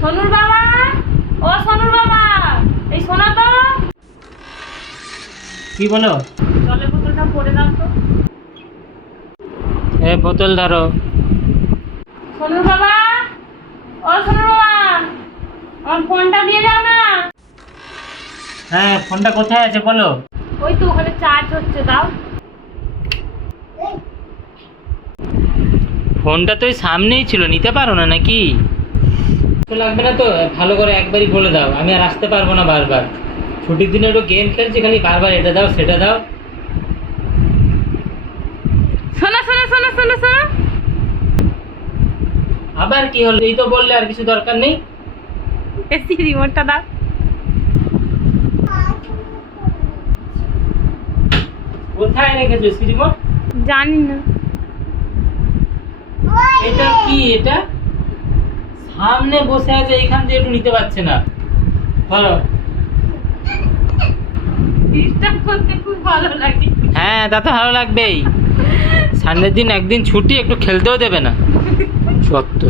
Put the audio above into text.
সোনুর বাবা? ও সোনুর বাবা এই শোনা তো। কি বলো? জলের বোতলটা পড়ে দাও তো। এ বোতল ধরো। সোনুর বাবা ও সোনুর বাবা আমার ফোনটা দিয়ে যাও না। হ্যাঁ ফোনটা কোথায় আছে বলো? ওই তো ওখানে চার্জ হচ্ছে দাও। ফোনটা তো ওই সামনেই ছিল নিতে পারো না নাকি? লাগবে না তো? ভালো করে একবারই বলে দাও। আমি আর আসতে পারব না বারবার। ছুটির দিনে একটু গেম খেলছি খালি বারবার এটা দাও সেটা দাও। শোনো শোনো শোনো শোনো শোনো। আবার কি হলো? এই তো বললে আর কিছু দরকার নেই। এসি রিমোটটা দাও। কোথায় রেখেছো শ্রীমন জানি না। এটা কি এটা? সামনে বসে আছে এখান থেকে একটু নিতে পারছে না। বলো। ডিস্টার্ব করতে খুব ভালো হ্যাঁ তা তো ভালো লাগবেই। সানডের দিন একদিন ছুটি একটু খেলতেও দেবে না। সত্য।